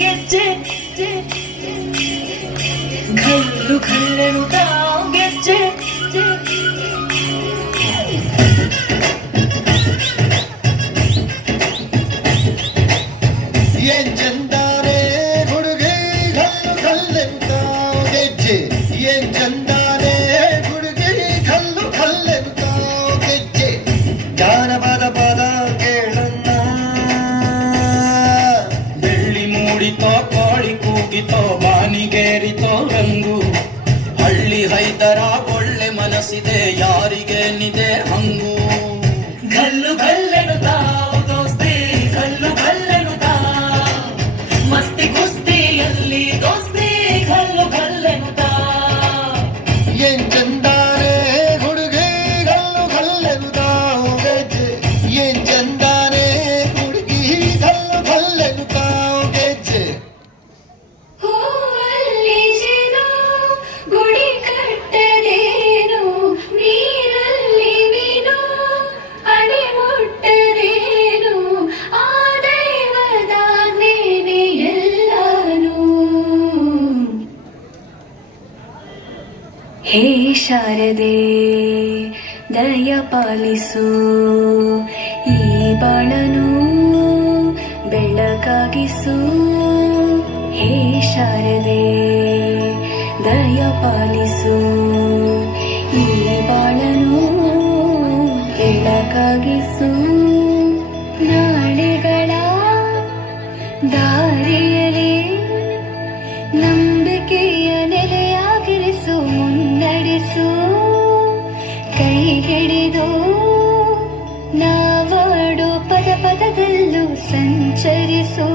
ಗೆಜ್ಜೆ ಘಲ್ಲು ಘಲ್ಲೆನುತ್ತಾವ್ ಗೆಜ್ಜೆ ಏನ್ ಚಂದಾನೆ ಹುಡುಗಿ ಘಲ್ಲು ಘಲ್ಲೆನುತ್ತಾವ್ ಗೆಜ್ಜೆ ಏನ್ ಚಂದಾನೆ ಹುಡುಗಿ ಘಲ್ಲು ಘಲ್ಲೆನುತ್ತಾವ್ ಗೆಜ್ಜೆ ಜಾನಪದ ಪದ ಕೇಳನ್ನ ಬೆಳ್ಳಿ ಮೂಡಿತೋ ಕೋಳಿ ಕೂಗಿತೋ ಬಾನಿಗೇರಿತೋ ರಂಗು ಹಳ್ಳಿ ಹೈದರ ಒಳ್ಳೆ ಮನಸ್ಸಿದೆ ಯಾರಿಗೇನಿದೆ ಹಂಗು ಘಲ್ಲು ಘಲ್ಲೆನುತ್ತಾವ್ ದೋಸ್ತಿ ಘಲ್ಲು ಘಲ್ಲೆನುತ್ತಾವ್ ಮಸ್ತಿ ಕುಸ್ತಿಯಲ್ಲಿ ದೋಸ್ತಿ ಘಲ್ಲು ಘಲ್ಲೆನುತ್ತಾವ್ ಏನ್ ಚಂದಾನೆ ಹುಡುಗಿ ಘಲ್ಲು ಘಲ್ಲೆನುತ್ತಾವ್ ಗೆಜ್ಜೆ ಏನ್ ಚಂದಾನೆ ಹುಡುಗಿ ಘಲ್ಲು ಘಲ್ಲೆನುತ್ತಾವ್ ಗೆಜ್ಜೆ ಹೂವಲ್ಲಿ ಜೇನು ಗುಡಿ ಕಟ್ಟದೇನು ನೀರಲ್ಲಿ ಮೀನು ಅಣೆ ಮುಟ್ಟದೇನು ಆ ದೈವದಾಜ್ಞೆನೇ ಎಲ್ಲಾನು ಹೇ ಶಾರದೆ ದಯ ಪಾಲಿಸು ಈ ಬಾಳನು ಬೆಳಕಾಗಿಸು ಹೇ ಶಾರದೆ ದಯ ಪಾಲಿಸು ಈ ಬಾಳನು ಬೆಳಕಾಗಿಸು ನಾಳೆಗಳ ದಾರಿಯಲ್ಲಿ ನಂಬಿಕೆಯ ನೆಲೆಯಾಗಿರಿಸು ಮುನ್ನಡೆಸು ಕೈ ಹಿಡಿದು ನಾವಾಡು ಪದ ಪದದಲ್ಲೂ ಸಂಚರಿಸು